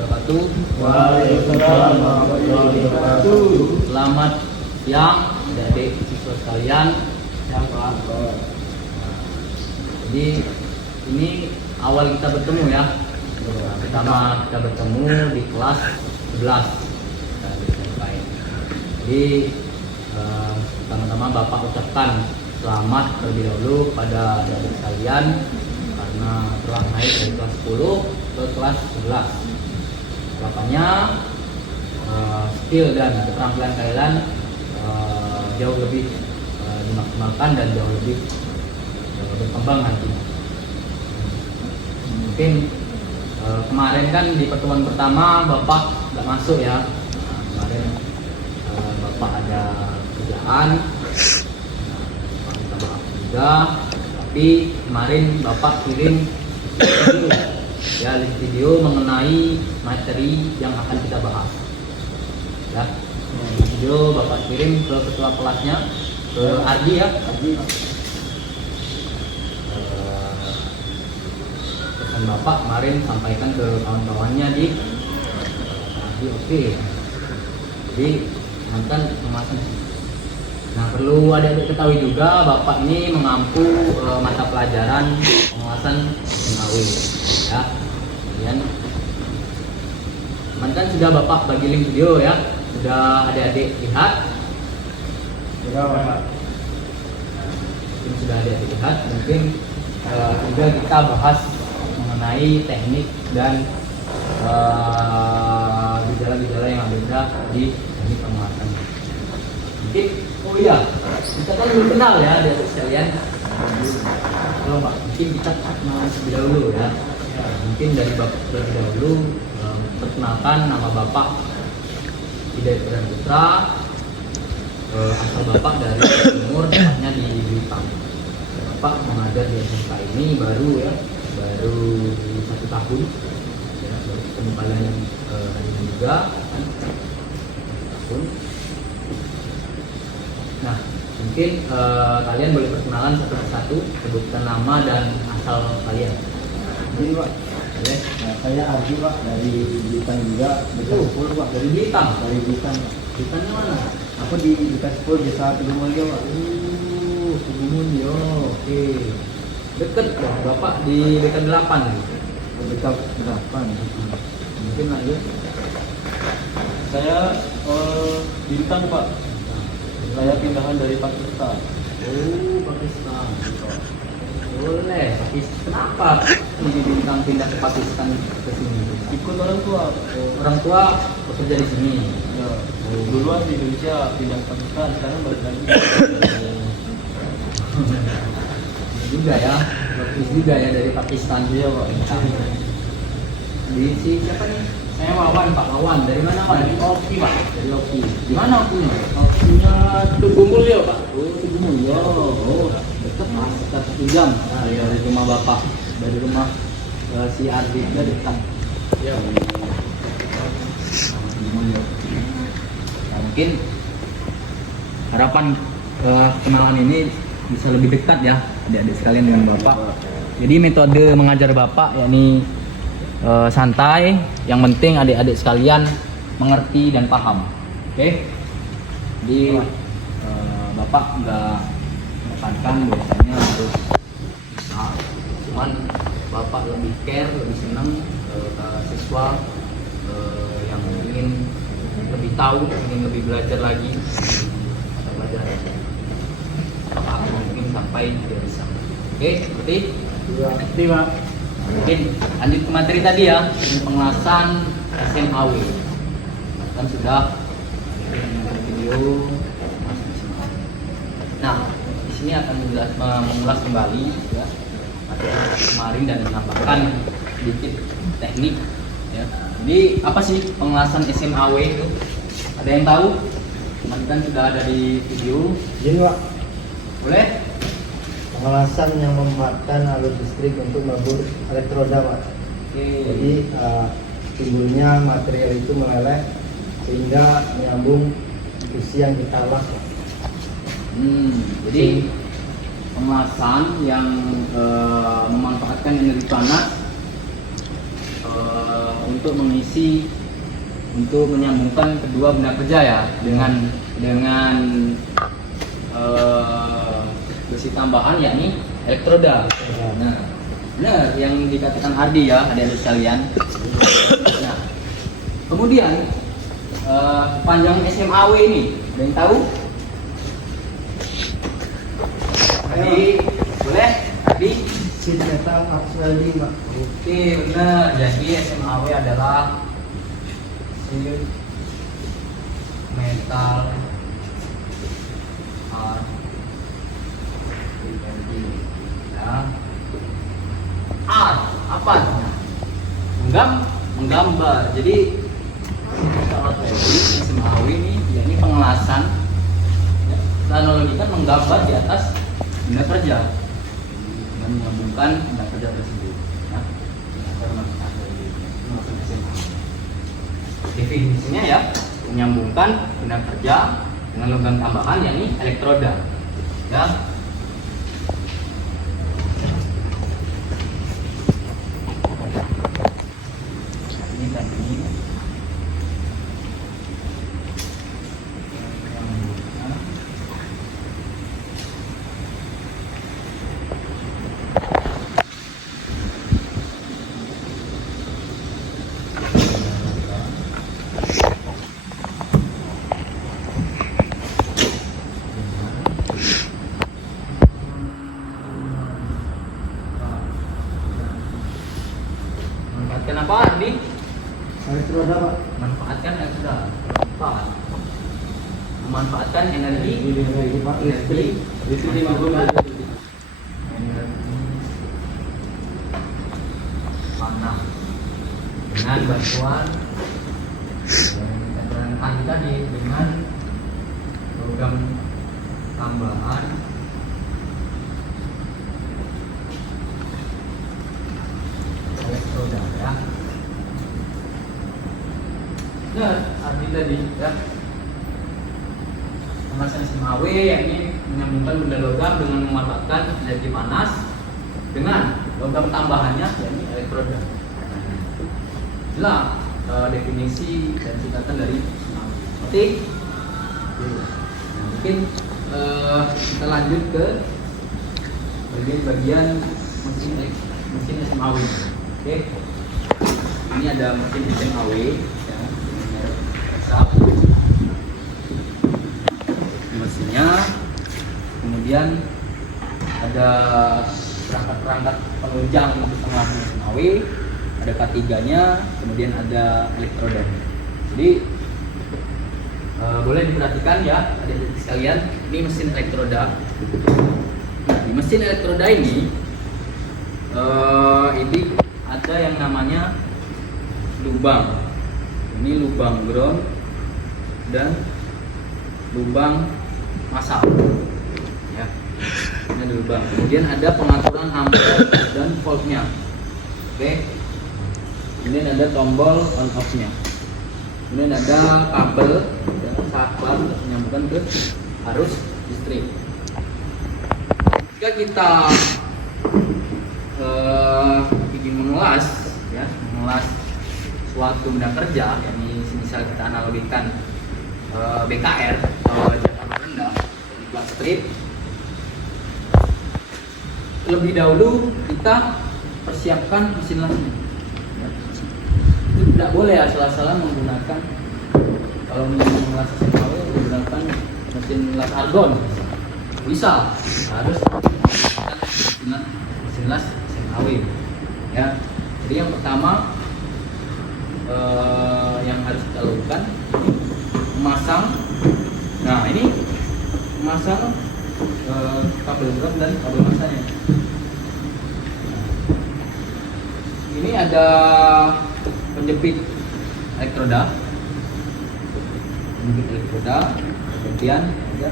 wabarakatuh. Waalaikumsalam warahmatullahi wabarakatuh. Selamat siang adik-adik siswa sekalian. Siang, Pak. Jadi ini awal kita bertemu ya. Pertama kita bertemu di kelas 11. Jadi pertama-tama Bapak ucapkan selamat terlebih dahulu pada adik-adik sekalian karena telah naik dari kelas 10 ke kelas 11. Harapannya skill dan keterampilan kalian jauh lebih dimaksimalkan dan jauh lebih berkembang nantinya. Mungkin kemarin kan di pertemuan pertama Bapak nggak masuk ya. Kemarin Bapak ada kerjaan, minta maaf juga. Tapi kemarin Bapak kirim video, ya video mengenai materi yang akan kita bahas. Ya, video Bapak kirim ke ketua kelasnya, ke Ardi ya. Pesan Bapak kemarin sampaikan ke kawan-kawannya di Ardi, oke. Jadi kan pembahasan. Nah, perlu adik-adik ketahui juga Bapak ini mengampu mata pelajaran pengawasan SMAW ya. Kemudian kan sudah Bapak bagi link video ya. Sudah adik-adik lihat? Sudah, Pak. Mungkin sudah adik-adik lihat. Mungkin juga kita bahas mengenai teknik dan gejala-gejala yang ada di teknik pengawasan. Mungkin, oh iya, kita kan belum kenal ya adik-adik sekalian. Kalau Pak, mungkin kita kenal terlebih dahulu ya. Mungkin dari Bapak terlebih dahulu perkenalkan nama Bapak Hidayat Putra, asal Bapak dari Timur, tepatnya di Blitar. Bapak mengajar di SMK ini baru 1 tahun. Ya, baru ketemu kalian juga kan. 1 tahun. Nah, mungkin kalian boleh perkenalan satu persatu, sebutkan nama dan asal kalian. Ini, Pak. Boleh? Nah, saya Ardi, Pak, dari Blitar juga. Blitar 10, Pak. Dari Blitar. Dari Blitar, Pak. Blitarnya mana? Aku di Blitar 10 desa Kedumulyo, Pak. Kedumulyo, oke. Deket dong, Bapak di dekat 8 nih. Blitar 8. Mungkin lanjut. Saya Bintang, Pak. Saya pindahan dari Pakistan. Oh, Pakistan. Boleh. Kenapa di Bintang pindah ke Pakistan ke sini? Ikut orang tua. Orang tua bekerja di sini. Ya. Duluan di Indonesia, pindah ke Pakistan, sekarang balik lagi. Juga ya, bagus juga ya dari Pakistan. Iya, Pak. Di si siapa nih? Saya Wawan, Pak Wawan. Dari mana Pak? Dari Oki, Pak. Dari Oki. Di mana Okinya? Okinya Tugumulyo, Pak. Oh, Tugumulyo. Oh, dekat Pak. Sekitar 1 jam. Nah, dari rumah Bapak. Dari rumah si Ardi juga dekat. Ya. Tugumulyo. Nah, mungkin harapan kenalan ini bisa lebih dekat ya adik-adik sekalian dengan Bapak. Jadi metode mengajar Bapak yakni santai, yang penting adik-adik sekalian mengerti dan paham. Oke? Jadi Bapak nggak menekankan biasanya harus bisa, cuman Bapak lebih care, lebih senang ke siswa yang ingin lebih tahu, ingin lebih belajar lagi mata pelajaran. Bapak mungkin sampai dia bisa. Oke, seperti Berarti, Pak. mungkin lanjut ke materi tadi ya, pengawasan SMAW. Kan sudah video. Nah, di sini akan mengulas kembali ya materi kemarin dan menambahkan sedikit teknik ya. Jadi apa sih pengawasan SMAW itu? Ada yang tahu? Kemarin kan sudah ada di video. Jadi, Pak, Boleh? pengawasan yang memanfaatkan arus listrik untuk melebur elektroda, Pak. Oke. Jadi timbulnya material itu meleleh sehingga menyambung besi yang kita las, Pak. Jadi pengelasan yang memanfaatkan energi panas untuk menyambungkan kedua benda kerja ya dengan besi tambahan yakni elektroda. Nah, benar yang dikatakan Ardi ya, adik-adik sekalian. Nah, kemudian panjang SMAW ini, ada yang tahu? Ardi, boleh? Ardi? Sin metal aksel 5. Oke, benar. Jadi SMAW adalah sheet metal hard ya. Art apa? Menggambar. Jadi kalau SMAW ini ya ini pengelasan. Ya, analogikan menggambar di atas benda kerja dengan menyambungkan benda kerja tersebut. Ya. Definisinya ya, menyambungkan benda kerja dengan logam tambahan yakni elektroda. Ya. Ini tadi manfaatkan apa Ardi? Elektroda Pak. Manfaatkan elektroda. Apa? Memanfaatkan energi Ini Pak, listrik. listrik menggunakan energi panah dengan bantuan tadi dengan logam tambahan elektroda ya. Nah, Ardi tadi ya. Pemanasan SMAW yakni menyambungkan benda logam dengan memanfaatkan energi panas dengan logam tambahannya yakni elektroda. Inilah definisi dan singkatan dari SMAW. Oke. Nah, mungkin kita lanjut ke bagian mesin SMAW. Oke. Ini ada mesin SMAW ya, merek Sap. Mesinnya, kemudian ada perangkat-perangkat penunjang untuk tengah SMAW, ada K3-nya, kemudian ada elektroda. Jadi boleh diperhatikan ya adik-adik sekalian, ini mesin elektroda. Nah, di mesin elektroda ini ada yang namanya lubang. Ini lubang ground dan lubang masal. Ya. Ini ada lubang. Kemudian ada pengaturan ampere dan voltnya. Oke. Kemudian ada tombol on off-nya. Kemudian ada kabel dan saklar untuk menyambungkan ke arus listrik. Jika kita ingin mengulas suatu benda kerja, yakni misal kita analogikan BKR Jakarta rendah di kelas strip, lebih dahulu kita persiapkan mesin lasnya. Itu tidak boleh asal-asalan menggunakan, kalau mengulas SMAW menggunakan mesin las argon bisa, harus menggunakan mesin las SMAW ya. Jadi yang pertama yang harus kita lakukan memasang. Nah, ini memasang kabel ground dan kabel masanya. Ini ada penjepit elektroda, kemudian ada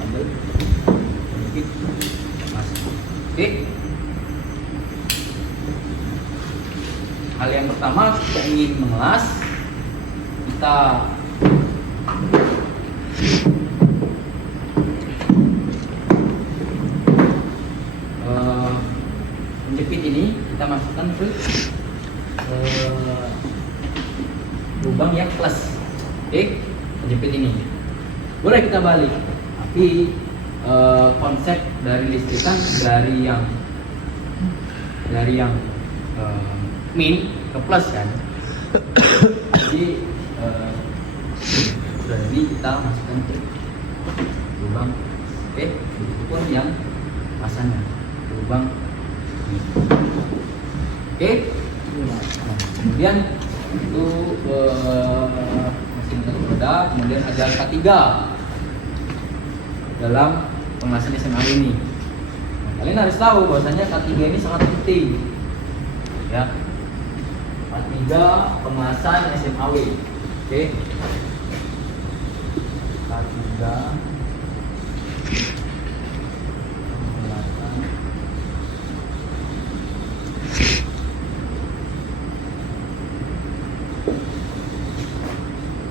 kabel penjepit masuk. Oke. Hal yang pertama, kita ingin mengelas, kita penjepit ini kita masukkan ke lubang yang plus. Oke, kejepit ini. Boleh kita balik, tapi konsep dari listrikan dari yang min ke plus kan. Jadi berarti kita masukkan ke lubang. Oke, itu pun yang pasangnya lubang ini. Oke. Nah, kemudian itu mesin roda, kemudian ada K3 dalam pengelasan SMAW ini. Nah, kalian harus tahu bahwasanya K3 ini sangat penting ya. K3 pengelasan SMAW. Oke. K3 pengelasan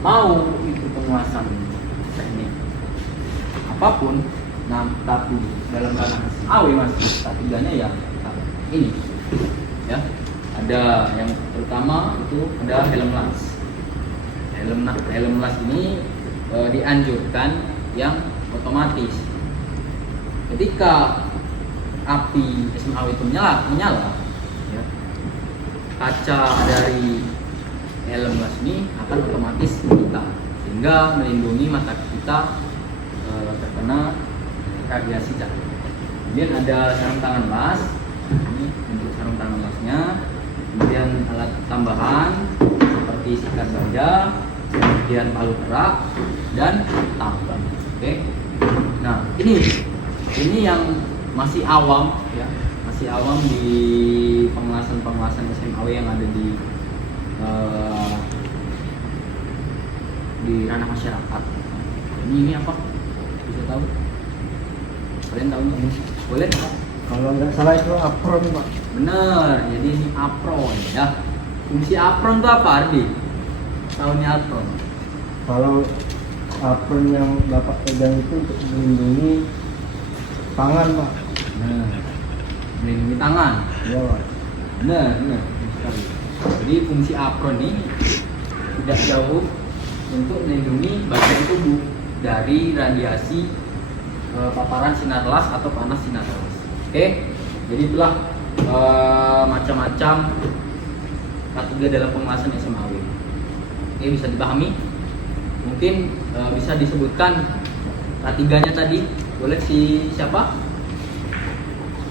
mau itu penguasaan teknik apapun, nah tapi dalam ranah SMAW mas, ketiganya ya ini ya. Ada yang pertama itu ada helm las. Helm las ini dianjurkan yang otomatis. Ketika api SMAW itu menyala ya, kaca dari helm las ini akan otomatis menyita sehingga melindungi mata kita terkena radiasi cahaya. Kemudian ada sarung tangan las, ini untuk sarung tangan lasnya. Kemudian alat tambahan seperti sikat baja, kemudian palu kerak dan tampan. Oke. Nah ini yang masih awam ya, masih awam di pengelasan SMAW yang ada di ranah masyarakat. Ini apa? Bisa tahu? Kalian tahu ini? Boleh? Kalau nggak salah itu apron Pak. Bener, jadi ini apron ya. Fungsi apron itu apa Ardi? Tahunya apron? Kalau apron yang Bapak pegang itu untuk melindungi tangan Pak. Nah, melindungi tangan. Ya Pak. Bener sekali. Jadi fungsi apron ini tidak jauh untuk melindungi bagian tubuh dari radiasi paparan sinar las atau panas sinar las. Oke, jadi itulah macam-macam K3 dalam pengelasan SMAW. Oke, bisa dipahami? Mungkin bisa disebutkan K3-nya tadi. Boleh siapa?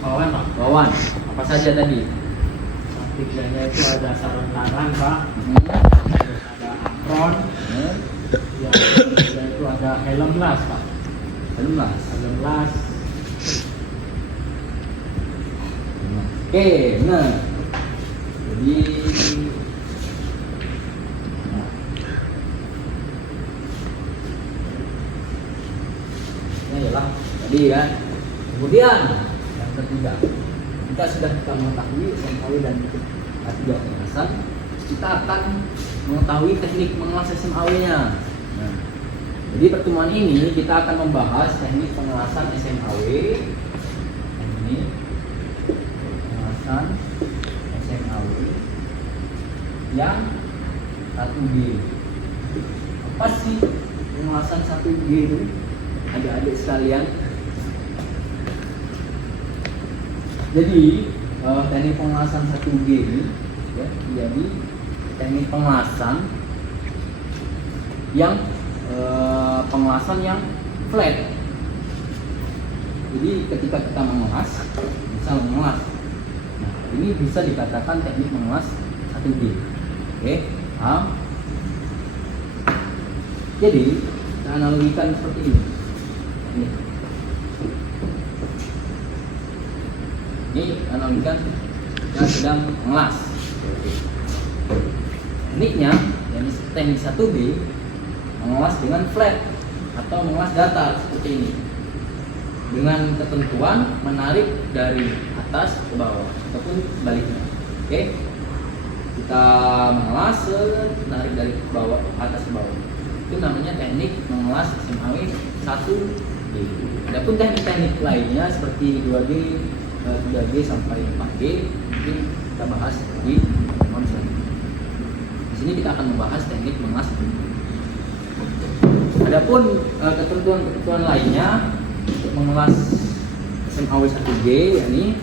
Wawan Pak. Wawan. Apa saja tadi? K3-nya itu ada sarung tangan Pak, terus ada apron, yang ketiga itu ada helm las Pak. Helm las. Helm las. Oke, nah. Jadi ini adalah tadi kan. Kemudian yang ketiga, kita mengetahui SMAW dan K3 pengelasan, kita akan mengetahui teknik mengelas SMAW-nya. Nah, jadi pertemuan ini kita akan membahas teknik pengelasan SMAW. Ini pengelasan SMAW yang 1G. Apa sih pengelasan 1G itu? Adik-adik sekalian. Jadi teknik pengelasan 1G ini ya, jadi teknik pengelasan yang flat. Jadi ketika kita mengelas, misal mengelas, nah, ini bisa dikatakan teknik mengelas 1G. Oke, paham? Jadi kita analogikan seperti ini. Ini analogikan yang sedang mengelas. Tekniknya, yang teknik 1B mengelas dengan flat atau mengelas datar seperti ini, dengan ketentuan menarik dari atas ke bawah ataupun sebaliknya. Oke, kita mengelas, menarik dari bawah atas ke bawah. Itu namanya teknik mengelas SMAW 1B. Adapun teknik-teknik lainnya seperti 2G, 3G sampai 4G mungkin kita bahas di pertemuan selanjutnya. sini kita akan membahas teknik mengelas. Adapun ketentuan lainnya untuk mengelas SMAW 1G yakni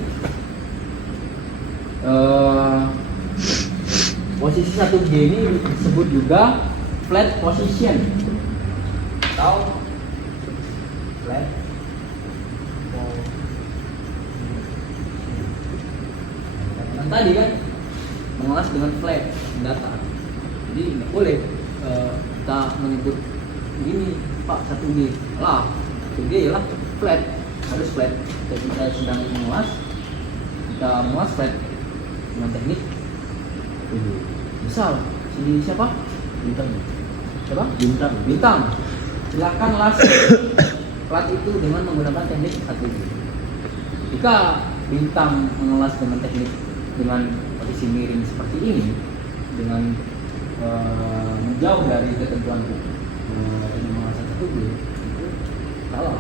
posisi 1G ini disebut juga flat position atau flat position. Tadi kan mengelas dengan flat datar, jadi nggak boleh kita menyebut ini Pak 1G lah, 1G lah flat, harus flat. Jadi kita sedang mengelas, kita mengelas flat dengan teknik misal si siapa bintang silakan las plat itu dengan menggunakan teknik 1G. Jika bintang mengelas dengan teknik dengan posisi miring seperti ini, dengan menjauh dari ketentuan mengelas 1G, itu salah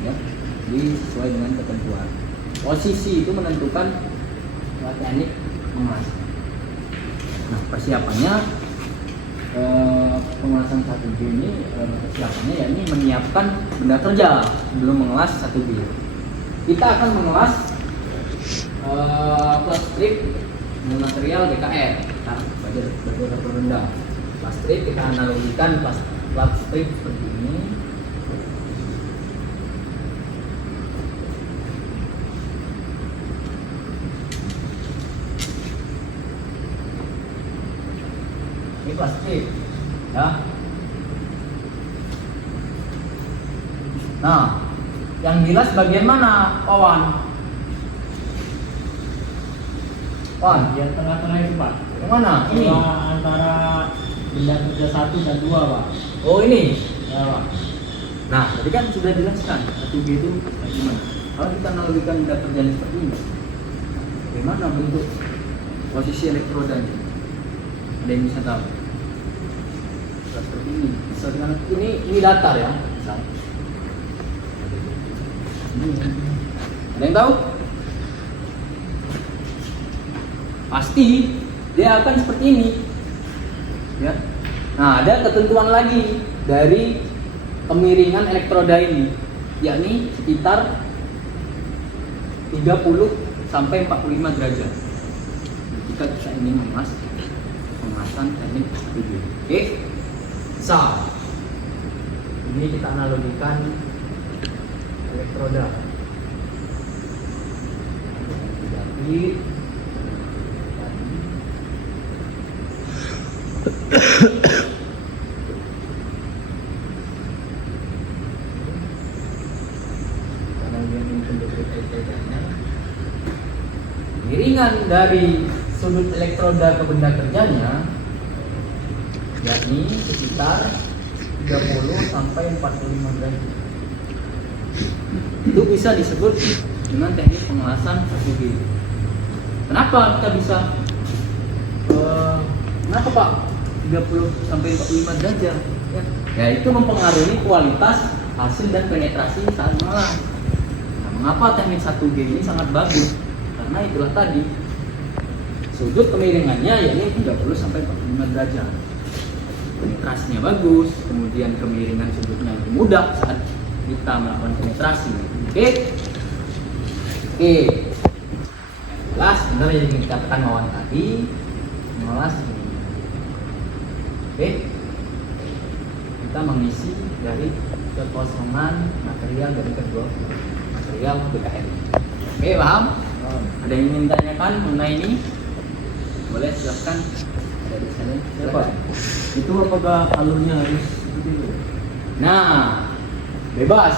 ya. Jadi sesuai dengan ketentuan posisi itu menentukan teknik mengelas. Nah, persiapannya pengelasan 1G ini persiapannya yakni menyiapkan benda kerja sebelum mengelas 1G. Kita akan mengelas plat strip dengan material BKR, baja rendah. Plat strip kita analogikan plat strip seperti ini. Ini plastik ya. Nah, yang jelas bagian mana, Wawan? Yang tengah-tengah itu Pak. Yang mana? Ini Antara benda kerja 1 dan 2 Pak. Oh ini. Ya Pak. Nah, tadi kan sudah dijelaskan 1G itu gimana. Kalau kita analogikan benda kerjanya seperti ini, bagaimana bentuk posisi elektrodanya? Ada yang bisa tahu? Seperti ini. Misalkan ini datar ya. Misal. Ada yang tahu? Pasti dia akan seperti ini. Ya. Nah, ada ketentuan lagi dari kemiringan elektroda ini, yakni sekitar 30 sampai 45 derajat. Jika kita ingin pengelasan teknik 1G. Oke. Ini kita analogikan elektroda. Miringan dari sudut elektroda ke benda kerjanya yakni sekitar 30 sampai 45 derajat. Itu bisa disebut dengan teknik pengelasan 1G. Kenapa kita bisa kenapa Pak 30 sampai 45 derajat ya? Ya itu mempengaruhi kualitas hasil dan penetrasi saat mengelas. Nah, mengapa teknik 1G ini sangat bagus? Karena itulah tadi sudut kemiringannya yakni 30 sampai 45 derajat. Penetrasinya bagus, kemudian kemiringan sudutnya lebih mudah saat kita melakukan penetrasi. Oke. Jelas, benar yang dikatakan Wawan tadi, mengelas. Oke. Kita mengisi dari kekosongan material dari kedua material BKR. Oke, paham? Ada yang ingin tanyakan mengenai ini? Boleh silakan. Ada di sana. Siapa? Itu apakah alurnya harus seperti itu? Nah, bebas.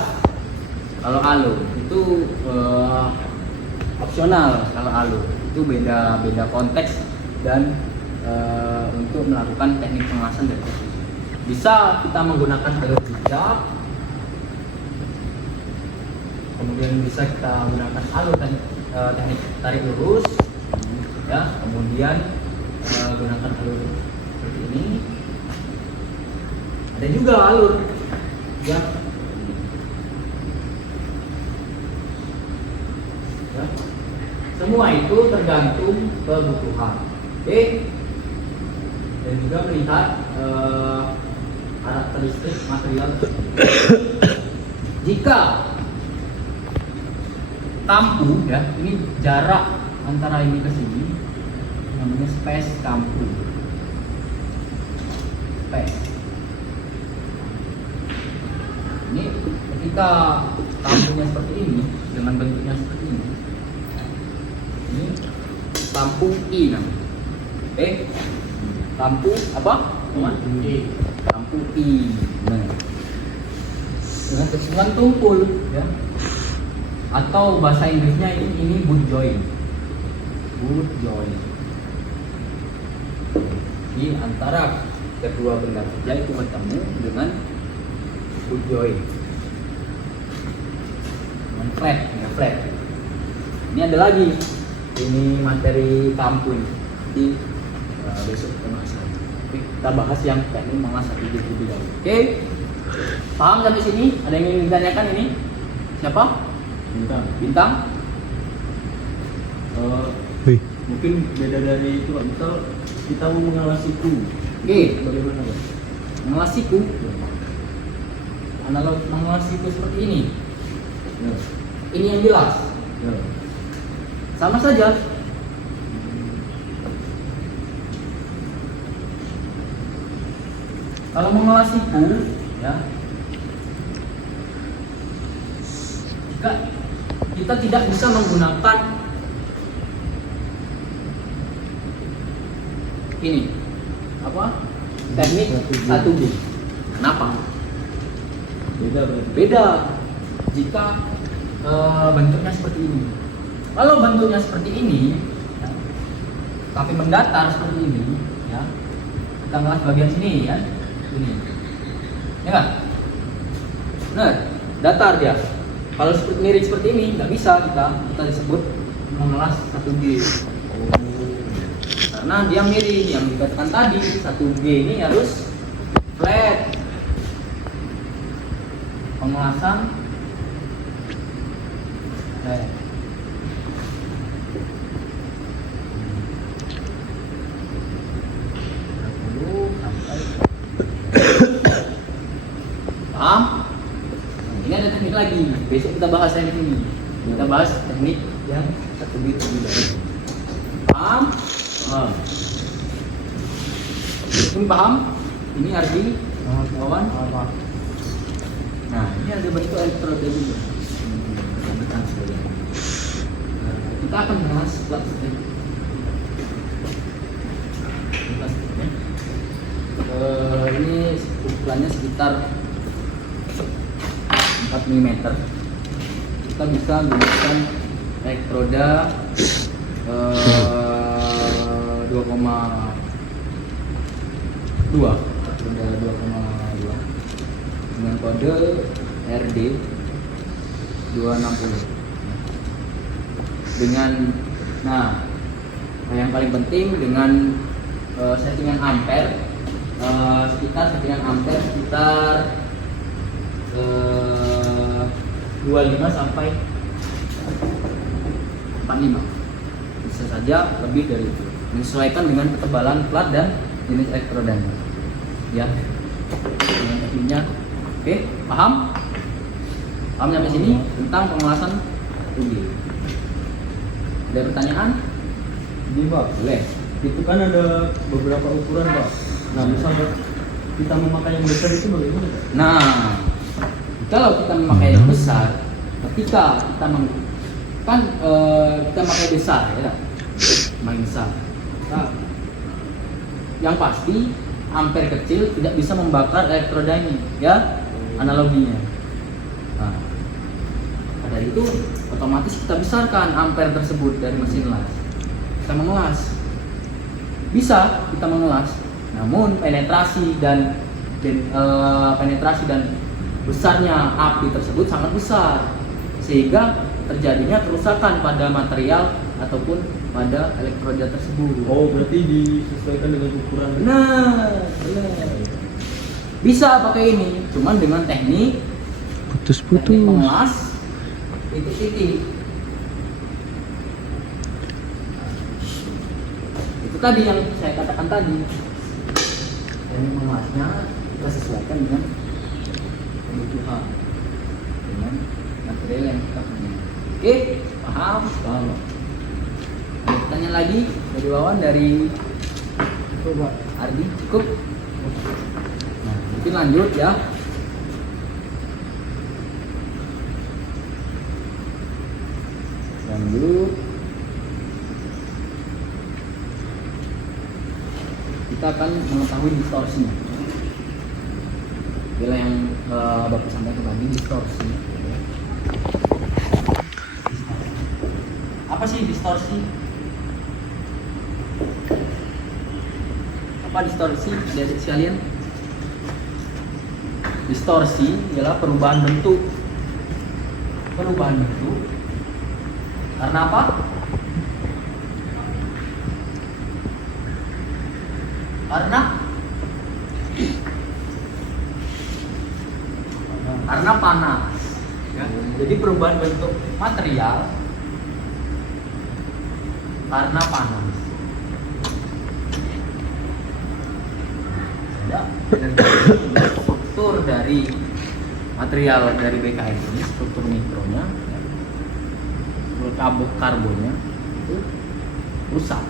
Kalau alur itu opsional. Kalau alur itu beda konteks dan untuk melakukan teknik pengelasan dari posisi. Bisa kita menggunakan alur bijak, kemudian bisa kita gunakan alur teknik tarik lurus, ya. Kemudian gunakan alur seperti ini. Ada juga alur ya. Semua itu tergantung kebutuhan. Oke. dan juga melihat karakteristik material. Jika kampu ya, ini jarak antara ini ke sini namanya space kampu. Space. Ini ketika kampunya seperti ini dengan bentuknya seperti ini lampu I namanya. Oke, lampu apa? I. Lampu I. Nah, dengan kesimpulan tumpul, ya. Atau bahasa Inggrisnya ini boot joint. Boot joint. Di antara kedua benda kerja itu bertemu dengan boot joint. Dengan flat, ya flat. Ini ada lagi. Ini materi kampu ini. Di besok pembahasan. Oke, kita bahas yang teknik mengelas satu lebih dahulu. Oke, paham sampai sini? Ada yang ingin ditanyakan ini? Siapa? Bintang. Mungkin beda dari itu Pak. Misal kita mau mengalas siku. Oke, Bagaimana Pak? mengelas siku. Analog mengelas siku seperti ini. Ya. Ini yang jelas. Ya. Sama saja. Kalau mengelas siku, ya, jika kita tidak bisa menggunakan ini, apa? Teknik 1G. Kenapa? Beda berarti. Beda jika bentuknya seperti ini. Kalau bentuknya seperti ini, ya, tapi mendatar seperti ini, ya, kita ngelas bagian sini, ya, ini, ya nggak? Nah, datar dia. Kalau miring seperti ini, nggak bisa kita disebut mengelas 1G. Karena dia miring, yang dikatakan tadi 1G ini harus flat. Pengelasan flat. Paham? Ini ada teknik lagi. Besok kita bahas yang ini. Kita bahas teknik yang 1G lebih dahulu. Paham? Paham. Ini paham? Ini arti kawan. Nah, ini ada bentuk elektroda juga. Kita akan bahas plastik. Ini ukurannya sekitar 4 mm. Kita bisa gunakan elektroda 2,2 dengan kode RD 260 dengan, nah, yang paling penting dengan settingan ampere, settingan ampere sekitar 25 sampai 45. Bisa saja lebih dari itu, menyesuaikan dengan ketebalan plat dan jenis elektrodanya, ya. Intinya, oke, paham? Paham sampai sini tentang pengelasan 1G. Ada pertanyaan? Jadi Pak, Boleh. itu kan ada beberapa ukuran Pak. Nah, misalnya kita memakai yang besar itu bagaimana Pak? Nah, kalau kita memakai yang besar, ketika kita kita pakai besar, ya, main besar. Nah, yang pasti ampere kecil tidak bisa membakar elektrodanya, ya, analoginya. Nah, pada itu otomatis kita besarkan ampere tersebut dari mesin las. Kita mengelas, bisa kita mengelas, namun penetrasi dan besarnya api tersebut sangat besar, sehingga terjadinya kerusakan pada material ataupun pada elektroda tersebut. Oh, berarti disesuaikan dengan ukuran. Benar. Bisa pakai ini, cuman dengan teknik pengelas titik-titik. Itu tadi yang saya katakan tadi. teknik mengelasnya kita sesuaikan dengan kebutuhan, dengan material yang kita punya. Oke, paham? Paham. Ada pertanyaan lagi dari Wawan, dari Coba. Ardi, cukup? Nah, mungkin lanjut ya. Lanjut. Kita akan mengetahui distorsi. Bila yang Bapak sampaikan tadi, distorsi. Apa sih distorsi? Apa distorsi dari sekalian? Distorsi adalah perubahan bentuk. Perubahan bentuk karena apa? Karena panas. Ya. Jadi perubahan bentuk material karena panas. Ya, struktur dari material dari BKM ini, struktur mikronya, karbonnya itu rusak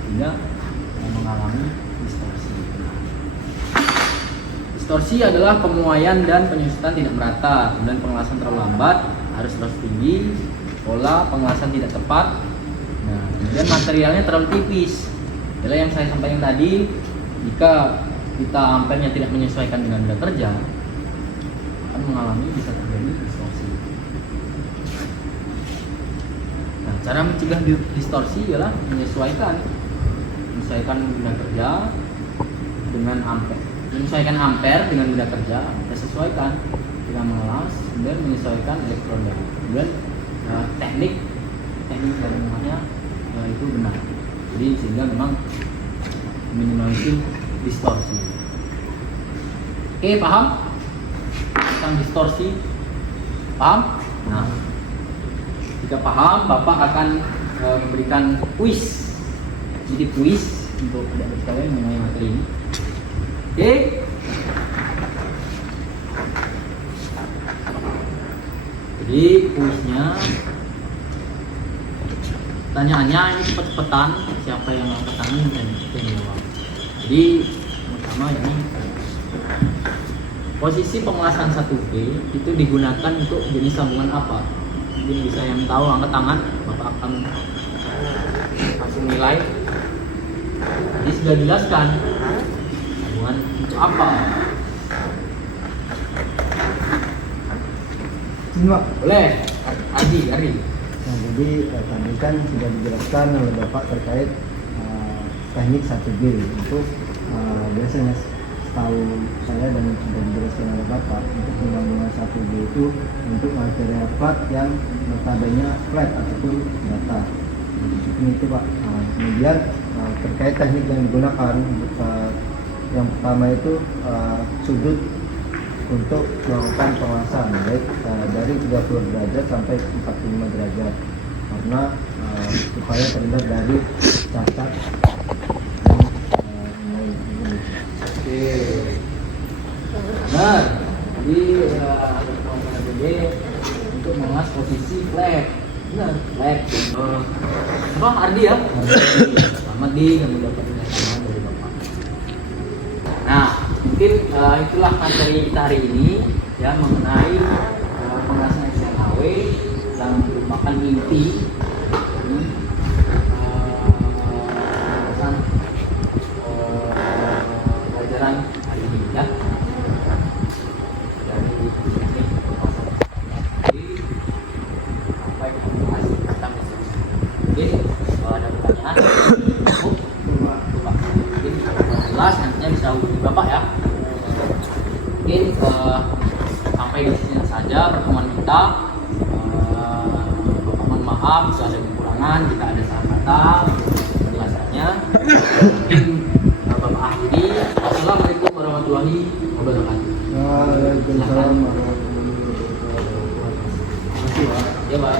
sehingga mengalami distorsi. Distorsi adalah pemuaian dan penyusutan tidak merata, kemudian pengelasan terlalu lambat, arus terlalu tinggi, pola pengelasan tidak tepat. Nah, kemudian materialnya terlalu tipis. Adalah yang saya sampaikan tadi, jika kita ampernya tidak menyesuaikan dengan benda kerja, akan mengalami bisa terjadi distorsi. Nah, cara mencegah distorsi adalah menyesuaikan benda kerja dengan ampere. Menyesuaikan ampere dengan benda kerja, kita sesuaikan dengan mengelas, kemudian menyesuaikan elektroda. Kemudian teknik gabungannya itu benar. Jadi sehingga memang minimalisir distorsi. Oke, paham? Tentang distorsi? Paham? Nah, jika paham, Bapak akan memberikan kuis. Jadi kuis untuk adik-adik sekalian mengenai materi ini. Oke. Jadi kuisnya, pertanyaannya ini cepet-cepetan, siapa yang angkat tangan dan jawab. Jadi pertama ini posisi pengelasan 1B itu digunakan untuk jenis sambungan apa? Mungkin bisa yang tahu angkat tangan, Bapak akan langsung nilai. Jadi sudah dijelaskan sambungan untuk apa? Sini Pak. Boleh, Ari. Nah, jadi tadi kan sudah dijelaskan oleh Bapak terkait teknik 1B itu biasanya setahu saya dan sudah dijelaskan oleh Bapak untuk penggabungan 1B itu untuk material flat yang notabene flat ataupun datar. Seperti itu Pak. Kemudian terkait teknik yang digunakan untuk yang pertama itu sudut untuk melakukan pengelasan baik dari 30 derajat sampai 45 derajat karena supaya terhindar dari cacat yang Oke. Benar. Jadi ada komponen BD untuk mengelas posisi flag. Benar, flag. Apa Ardi ya? Selamat di yang mendapatkan sama dari Bapak. Nah, mungkin itulah materi kita hari ini ya mengenai pengelasan XLHW yang merupakan inti pelajaran hari ini ya. Dari teknik pengelasan. Jadi sampai bahas tentang distorsi. Mungkin kalau ada pertanyaan, coba. Mungkin kalau jelas nantinya bisa hubungi Bapak ya. Mungkin sampai di sini saja pertemuan kita. Bapak mohon maaf bisa ada kekurangan, jika ada salah kata penjelasannya. Mungkin Bapak akhiri. Wassalamualaikum warahmatullahi wabarakatuh. Waalaikumsalam warahmatullahi wabarakatuh. Ya Pak.